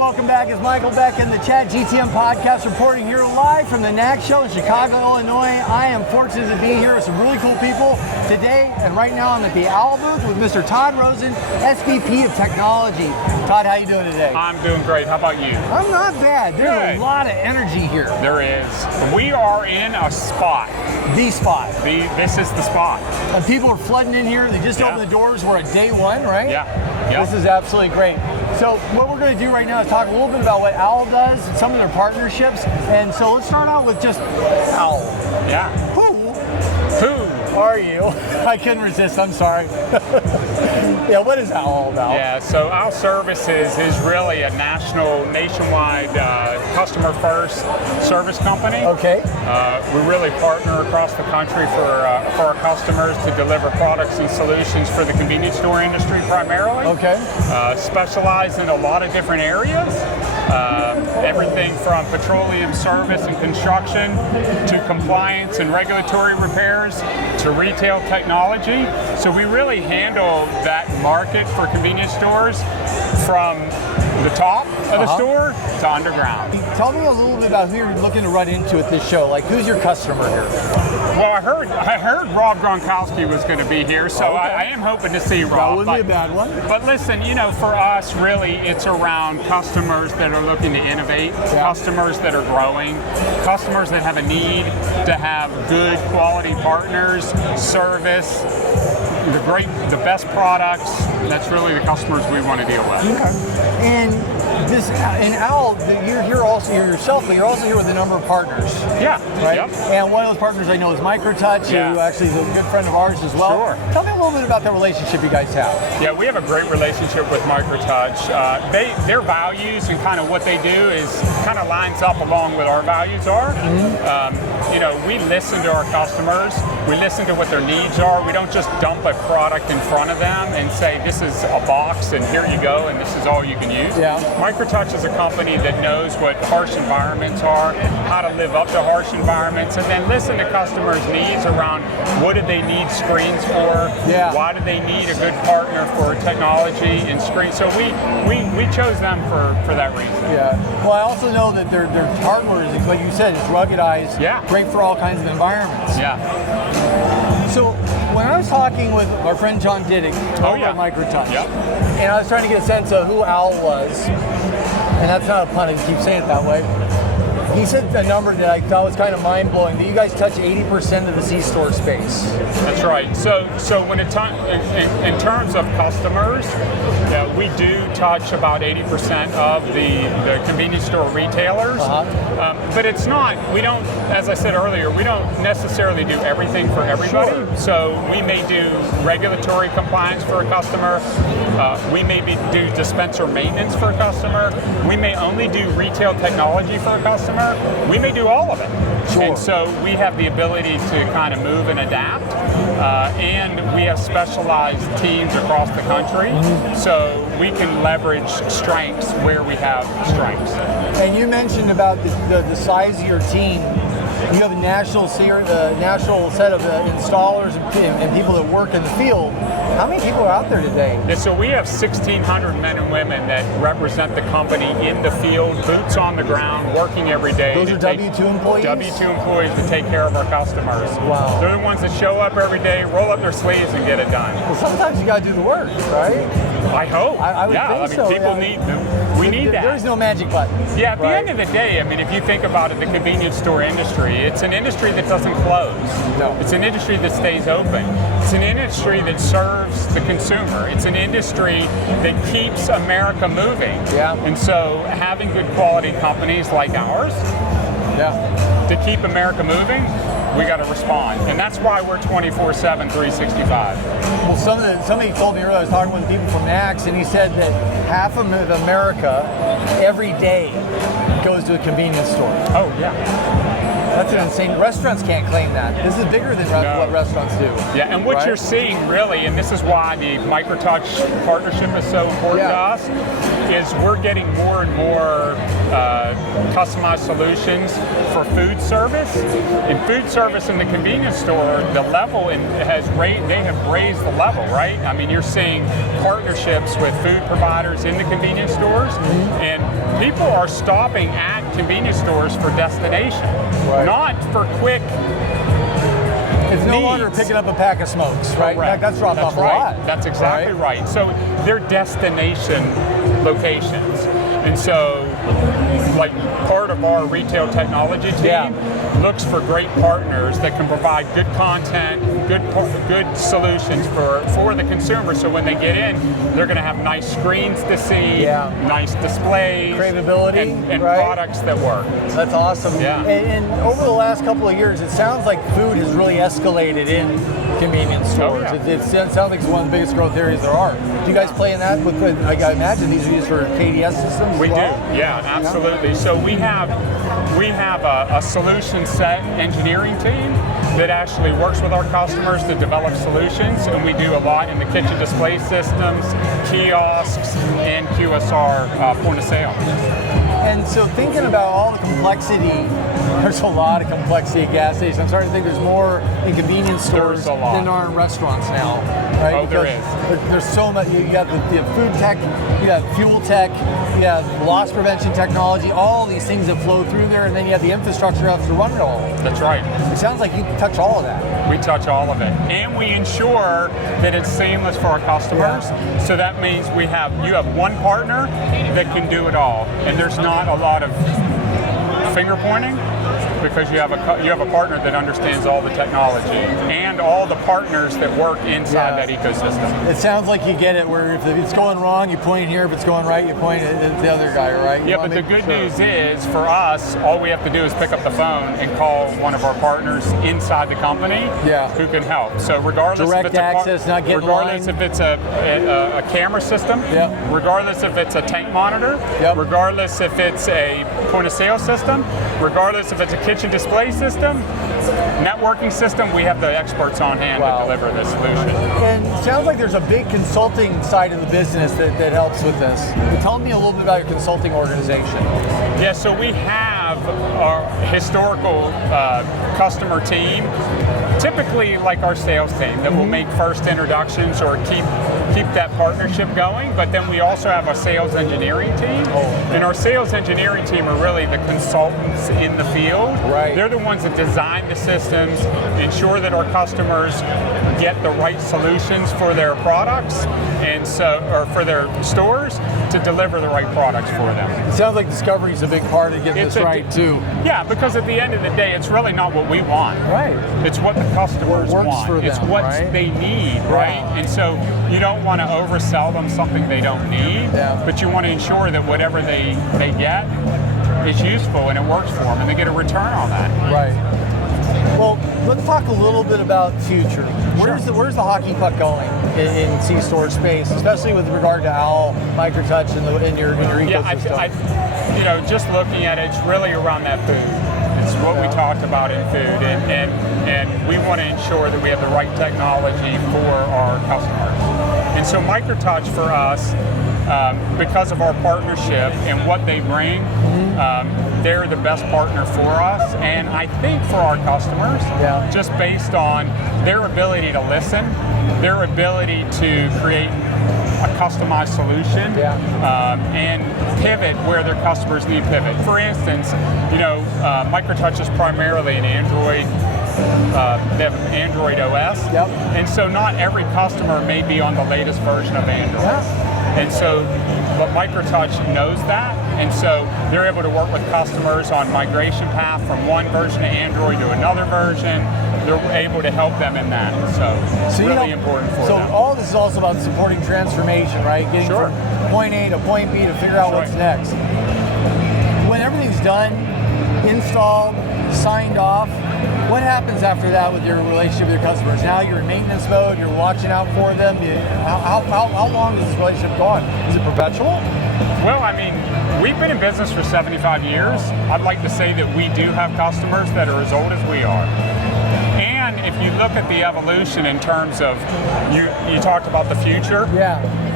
welcome back. It's Michael Beck in the Chat GTM podcast, reporting here live from the NACS show in Chicago, Illinois. I am fortunate to be here with some really cool people today, and right now I'm at the OWL booth with Mr. Todd Rosen, SVP of Technology. Todd, how you doing today? I'm doing great. How about you? I'm not bad. There's a lot of energy here. There is. We are in a spot. The spot. This is the spot. And people are flooding in here. They just opened the doors. We're at day one, right? Yeah. This is absolutely great. So what we're going to do right now is talk a little bit about what OWL does and some of their partnerships. And so let's start out with just OWL. Yeah. Who are you? I couldn't resist. I'm sorry. Yeah, what is OWL all about? Yeah, so OWL Services is really a nationwide customer first service company. Okay. We really partner across the country for our customers to deliver products and solutions for the convenience store industry primarily. Okay. Specialize in a lot of different areas. Everything from petroleum service and construction to compliance and regulatory repairs to retail technology. So we really handle that market for convenience stores from the top of the store to underground. Tell me a little bit about who you're looking to run into at this show. Like, who's your customer here? Well, I heard Rob Gronkowski was going to be here, so I am hoping to see Rob. That wouldn't be a bad one. But listen, for us, really, it's around customers that are looking to innovate, customers that are growing, customers that have a need to have good quality partners, service, the best products. That's really the customers we want to deal with. Okay. And OWL, you're here also yourself, but you're also here with a number of partners. Yeah. Right? Yep. And one of those partners I know is Microtouch, who actually is a good friend of ours as well. Sure. Tell me a little bit about the relationship you guys have. Yeah, we have a great relationship with Microtouch. Their values and kind of what they do is kind of lines up along with our values are. We listen to our customers. We listen to what their needs are. We don't just dump a product in front of them and say, this is a box and here you go and this is all you can use. Yeah. Microtouch is a company that knows what harsh environments are, how to live up to harsh environments, and then listen to customers' needs around what do they need screens for, why do they need a good partner for technology and screens. So we chose them for that reason. Yeah. Well, I also know that their hardware is, like you said, it's ruggedized, great for all kinds of environments. Yeah. So when I was talking with our friend John Diddick over at Microtouch, and I was trying to get a sense of who OWL was, and that's not a pun, I keep saying it that way. He said a number that I thought was kind of mind-blowing, that you guys touch 80% of the C-store space. That's right. So when in terms of customers, we do touch about 80% of the convenience store retailers. But it's not, we don't, as I said earlier, we don't necessarily do everything for everybody. Sure. So we may do regulatory compliance for a customer. We may do dispenser maintenance for a customer. We may only do retail technology for a customer. We may do all of it. Sure. And so we have the ability to kind of move and adapt. And we have specialized teams across the country. So we can leverage strengths where we have strengths. And you mentioned about the size of your team. You have a national set of installers and people that work in the field. How many people are out there today? Yeah, so we have 1,600 men and women that represent the company in the field, boots on the ground, working every day. Those are W-2 employees? W-2 employees to take care of our customers. Wow. They're the ones that show up every day, roll up their sleeves, and get it done. Well, sometimes you got to do the work, right? I hope. I would think so. People need them. We need that. There's no magic button. Yeah, at the end of the day, if you think about it, the convenience store industry, it's an industry that doesn't close. No. It's an industry that stays open. It's an industry that serves the consumer. It's an industry that keeps America moving. Yeah. And so having good quality companies like ours to keep America moving, we got to respond. And that's why we're 24/7, 365. Well, somebody told me earlier, I was talking with people from NACS, and he said that half of America every day goes to a convenience store. Oh, yeah. That's an insane. Restaurants can't claim that. This is bigger than what restaurants do. Yeah, and what you're seeing really, and this is why the Microtouch partnership is so important to us, is we're getting more and more customized solutions for food service. In food service in the convenience store, the level they have raised the level, right? I mean, you're seeing partnerships with food providers in the convenience stores, and people are stopping at convenience stores for destination, not for quick. It's no longer picking up a pack of smokes, right? That's dropped off a lot. That's exactly right. So they're destination locations. And so, like, part of our retail technology team looks for great partners that can provide good content, good solutions for the consumer. So when they get in, they're going to have nice screens to see, nice displays, craveability, and products that work. That's awesome. Yeah. And over the last couple of years, it sounds like food has really escalated in convenience stores. Oh, yeah. It sounds like it's one of the biggest growth areas there are. Do you guys play in that? I imagine these are used for KDS systems. We do, absolutely. So we have a solution set engineering team that actually works with our customers to develop solutions, and we do a lot in the kitchen display systems, kiosks, and QSR point of sale. And so thinking about all the complexity, there's a lot of complexity at gas stations. I'm starting to think there's more in convenience stores than there are in restaurants now. Right? Oh, there is. There's so much. You have the food tech, you have fuel tech, you have loss prevention technology, all these things that flow through there, and then you have the infrastructure to run it all. That's right. It sounds like you touch all of that. We touch all of it. And we ensure that it's seamless for our customers. So that means you have one partner that can do it all. And there's not a lot of finger pointing, because you have a partner that understands all the technology and all the partners that work inside that ecosystem. It sounds like you get it, where if it's going wrong, you point here. If it's going right, you point at the other guy, right? Yeah, but the good news is, for us, all we have to do is pick up the phone and call one of our partners inside the company who can help. So regardless direct if it's access, not getting regardless if it's a camera system, regardless if it's a tank monitor, regardless if it's a point of sale system, regardless if it's a kitchen display system, networking system, we have the experts on hand to deliver this solution. And it sounds like there's a big consulting side of the business that helps with this. Tell me a little bit about your consulting organization. Yeah, so we have our historical customer team, typically like our sales team, that will make first introductions or keep that partnership going, but then we also have a sales engineering team. And our sales engineering team are really the consultants in the field. Right. They're the ones that design the systems, ensure that our customers get the right solutions for their products or for their stores to deliver the right products for them. It sounds like discovery is a big part of getting this right too. Yeah, because at the end of the day, it's really not what we want. Right. It's what the customers what works want. For them, it's what they need, right? And so you don't want to oversell them something they don't need, but you want to ensure that whatever they get is useful and it works for them, and they get a return on that. Right. Well, let's talk a little bit about future. Where's the hockey puck going in C-store space, especially with regard to OWL, MicroTouch, in your ecosystem? Yeah, just looking at it, it's really around that food. It's what we talked about in food, and we want to ensure that we have the right technology for our customers. And so MicroTouch for us, because of our partnership and what they bring, they're the best partner for us, and I think for our customers, just based on their ability to listen, their ability to create a customized solution, and pivot where their customers need pivot. For instance, MicroTouch is primarily an Android. They have an Android OS, and so not every customer may be on the latest version of Android. And so, but MicroTouch knows that, and so they're able to work with customers on migration path from one version of Android to another version. They're able to help them in that. So it's really important for them. So all this is also about supporting transformation, right? Getting from point A to point B to figure out what's next. When everything's done, installed, signed off, what happens after that with your relationship with your customers? Now you're in maintenance mode, you're watching out for them. How long is this relationship going? Is it perpetual? Well, I mean, we've been in business for 75 years. I'd like to say that we do have customers that are as old as we are. And if you look at the evolution in terms of, you talked about the future.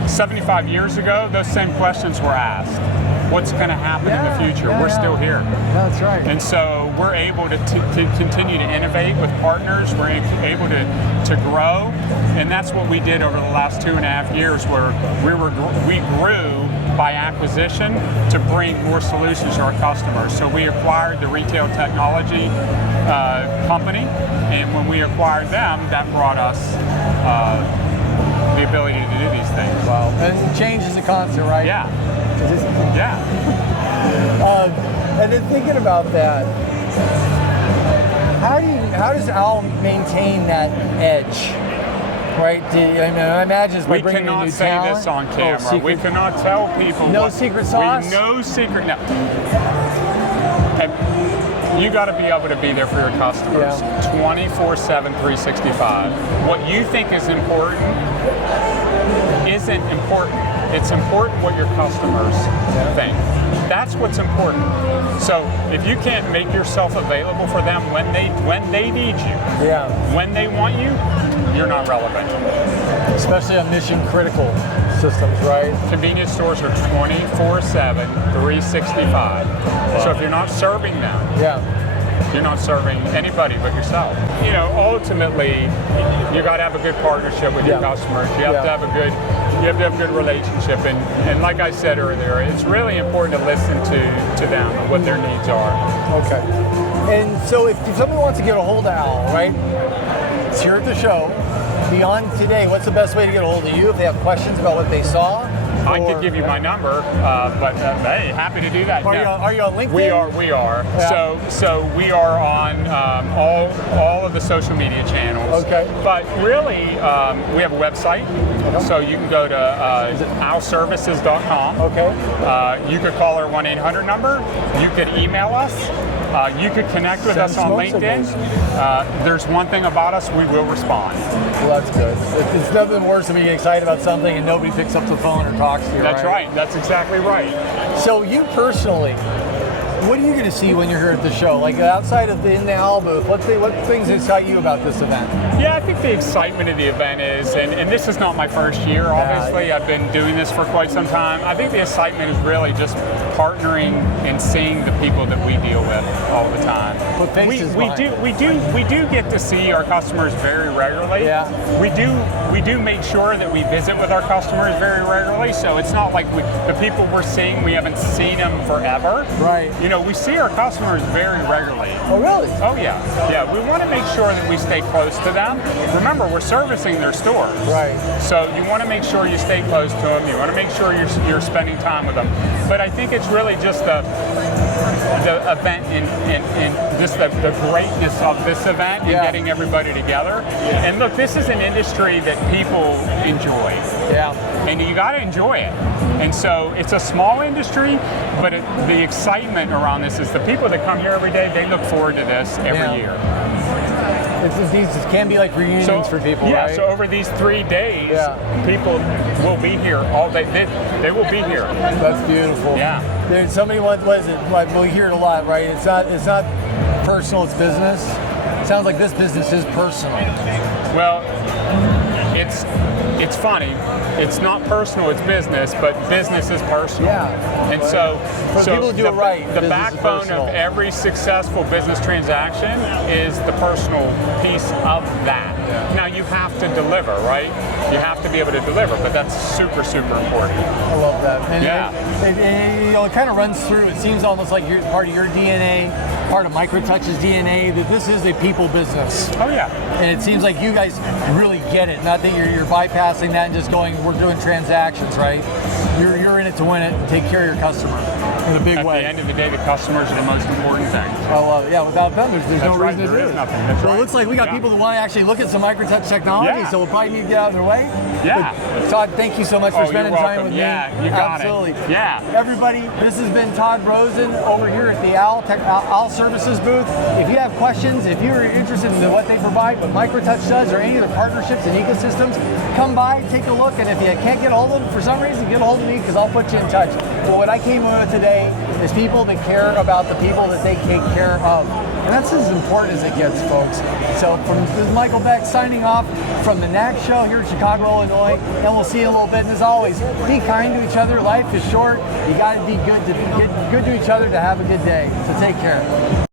75 years ago, those same questions were asked. What's going to happen in the future? We're still here. That's right. And so we're able to continue to innovate with partners. We're able to grow. And that's what we did over the last 2.5 years, where we grew by acquisition to bring more solutions to our customers. So we acquired the retail technology company, and when we acquired them, that brought us the ability to do these things. Wow. And change is a constant, right? Yeah. Yeah. And then thinking about that, how does Al maintain that edge? Right? I imagine it's by bringing in new talent. We cannot say this on camera. We cannot tell people. No secret sauce? No secret. No. You got to be able to be there for your customers 24/7, 365. What you think is important isn't important. It's important what your customers think. That's what's important. So if you can't make yourself available for them when they need you, when they want you, you're not relevant. Especially on mission critical systems, right? Convenience stores are 24/7, 365. Wow. So if you're not serving them, you're not serving anybody but yourself. You know, ultimately, you got to have a good partnership with your customers. You have to have a good relationship, and like I said earlier, it's really important to listen to them and what their needs are. Okay. And so if somebody wants to get a hold of Al, right? It's here at the show. Beyond today, what's the best way to get a hold of you if they have questions about what they saw? I could give you my number, but hey, happy to do that. Are you on LinkedIn? We are. Yeah. So we are on all of the social media channels. Okay. But really, we have a website, so you can go to alservices.com. Okay. You could call our 1-800 number. You could email us. You could connect with us on LinkedIn. There's one thing about us, we will respond. Well, that's good. It's nothing worse than being excited about something and nobody picks up the phone or talks to you. That's right. That's exactly right. So you personally, what are you going to see when you're here at the show? Like outside of in the Al booth, what things excite you about this event? Yeah, I think the excitement of the event is, and this is not my first year, obviously. I've been doing this for quite some time. I think the excitement is really just partnering and seeing the people that we deal with all the time. We do get to see our customers very regularly. Yeah. We do make sure that we visit with our customers very regularly. So it's not like the people we're seeing, we haven't seen them forever. Right. You know, we see our customers very regularly. Oh, really? Oh, yeah. Yeah, we want to make sure that we stay close to them. Remember, we're servicing their stores. Right. So you want to make sure you stay close to them. You want to make sure you're spending time with them. But I think it's really just the event and just the greatness of this event and getting everybody together. And look, this is an industry that people enjoy. Yeah. And you got to enjoy it. And so it's a small industry, but the excitement around this is the people that come here every day, they look forward to this every year. These can be like reunions for people, right? Yeah, so over these 3 days, people will be here all day. They will be here. That's beautiful. Yeah. There's somebody what is it? Like we hear it a lot, right? It's not personal, it's business. It sounds like this business is personal. Well, it's funny. It's not personal, it's business, but business is personal. Yeah. And so people do it right. The backbone of every successful business transaction is the personal piece of that. Yeah. Now you have to deliver, right? You have to be able to deliver, but that's super, super important. I love that. And yeah. It kind of runs through. It seems almost like you're part of your DNA, part of Microtouch's DNA, that this is a people business. Oh yeah. And it seems like you guys really get it. Not that you're bypassing that and just going, we're doing transactions, right? You're in it to win it and take care of your customer in a big way. At the end of the day, the customers are the most important thing. Oh, yeah, without them, there's no reason to do it. Well, it looks like we got people that want to actually look at some Microtouch technology, so we'll probably need to get out of their way. Yeah. But, Todd, thank you so much for spending time with me. Yeah, you got Absolutely. it. Yeah. Everybody, this has been Todd Rosen over here at the Al Services booth. If you have questions, if you're interested in what they provide, what Microtouch does, or any of the partnerships and ecosystems, come by, take a look, and if you can't get a hold of them for some reason, get a hold of me because I'll put you in touch. But what I came with today is people that care about the people that they take care of. And that's as important as it gets, folks. So this is Michael Beck signing off from the NACS show here in Chicago. Chicago, Illinois, and we'll see you in a little bit. And as always, be kind to each other. Life is short. You got to be good to each other to have a good day. So take care.